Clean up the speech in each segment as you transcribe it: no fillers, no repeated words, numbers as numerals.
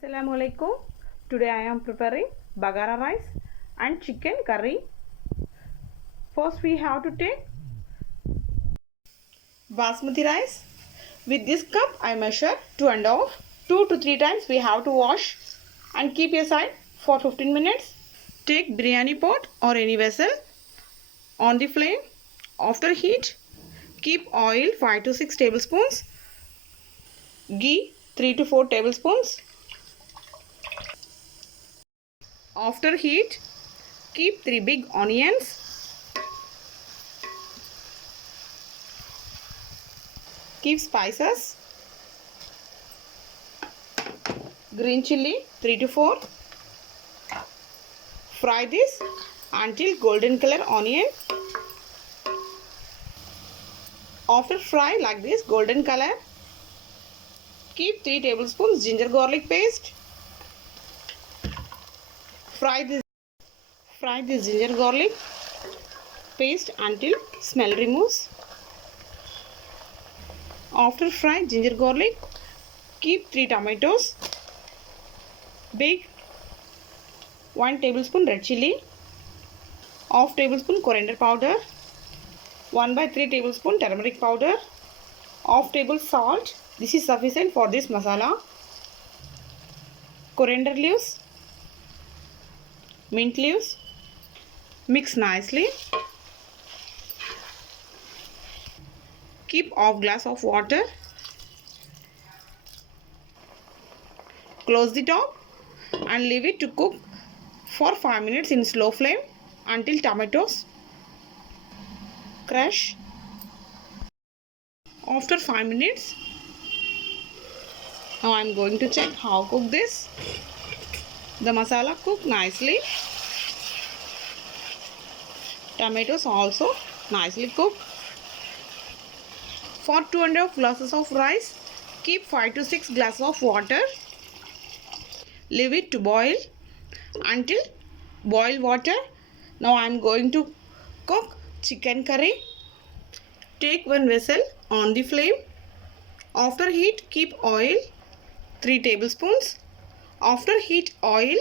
Assalamu alaikum. Today I am preparing Baghara rice and chicken curry. First we have to take basmati rice. With this cup I measure 2.5. 2 to 3 times we have to wash and keep aside for 15 minutes. Take biryani pot or any vessel on the flame. After heat, keep oil 5 to 6 tablespoons. Ghee 3 to 4 tablespoons. After heat, keep 3 big onions. Keep spices. Green chilli 3 to 4. Fry this until golden color onion. After fry like this golden color, keep 3 tablespoons ginger garlic paste. Fry this ginger garlic paste until smell removes. After fry ginger garlic, keep 3 tomatoes. Bake 1 tablespoon red chilli, half tablespoon coriander powder, 1/3 tablespoon turmeric powder, half table salt. This is sufficient for this masala. Coriander leaves, mint leaves. Mix nicely. Keep half glass of water. Close the top and leave it to cook for 5 minutes in slow flame until tomatoes crush. After 5 minutes, now I am going to check how cooked this. The masala cooked nicely. Tomatoes also nicely cooked. For 2.5 glasses of rice, keep 5 to 6 glasses of water. Leave it to boil until boil water. Now I am going to cook chicken curry. Take one vessel on the flame. After heat, keep oil 3 tablespoons. After heat oil,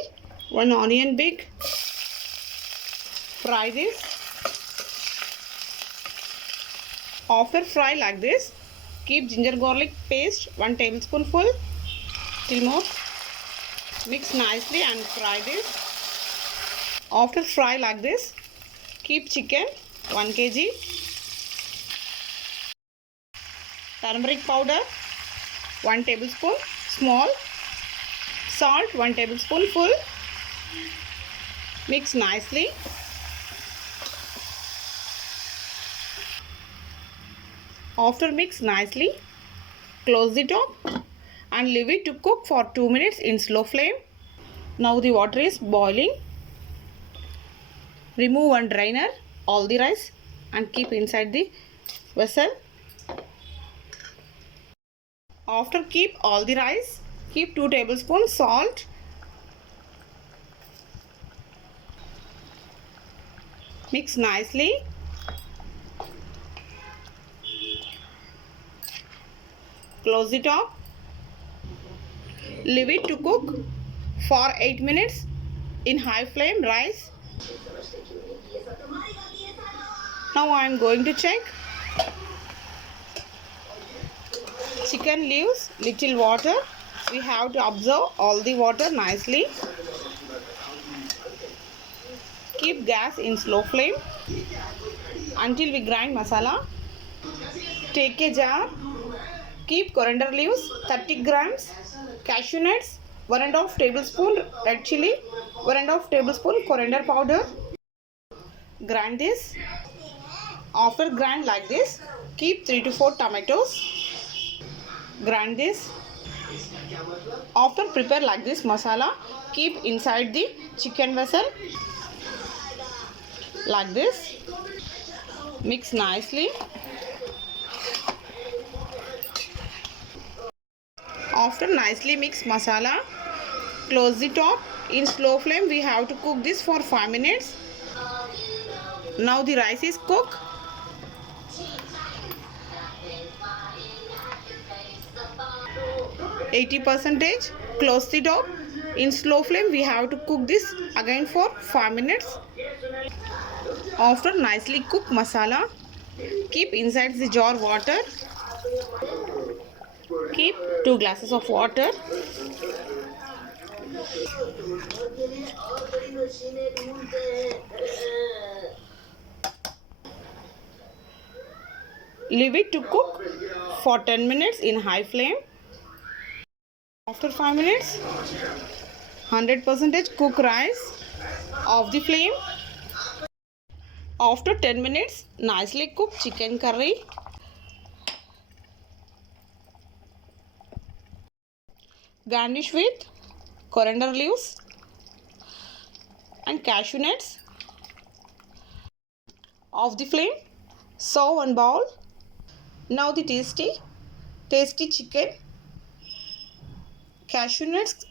1 onion big. Fry this. After fry like this, keep ginger garlic paste 1 tablespoonful. Till more. Mix nicely and fry this. After fry like this, keep chicken 1 kg. Turmeric powder 1 tablespoon small. Salt 1 tablespoonful. Mix nicely. After mix nicely, close the top and leave it to cook for 2 minutes in slow flame. Now the water is boiling. Remove one drainer, all the rice, and keep inside the vessel. After keep all the rice, keep 2 tablespoons salt. Mix nicely. Close the top. Leave it to cook for 8 minutes in high flame rice. Now I am going to check. Chicken leaves little water. We have to absorb all the water nicely. Keep gas in slow flame until we grind masala. Take a jar. Keep coriander leaves 30 grams, cashew nuts 1.5 tablespoon red chilli, 1.5 tablespoon coriander powder. Grind this. After grind like this, keep 3 to 4 tomatoes. Grind this. After prepare like this masala, keep inside the chicken vessel like this. Mix nicely. After nicely mix masala, close the top. In slow flame we have to cook this for 5 minutes. Now the rice is cooked. %. Close the door. In slow flame we have to cook this again for 5 minutes. After nicely cook masala, keep inside the jar water. Keep 2 glasses of water. Leave it to cook for 10 minutes in high flame. After 5 minutes, 100% cook rice. Off the flame. After 10 minutes, nicely cook chicken curry. Garnish with coriander leaves and cashew nuts. Off the flame. Serve one bowl. Now the tasty chicken, cashew nuts,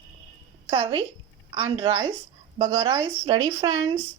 curry and rice Baghara is ready, friends.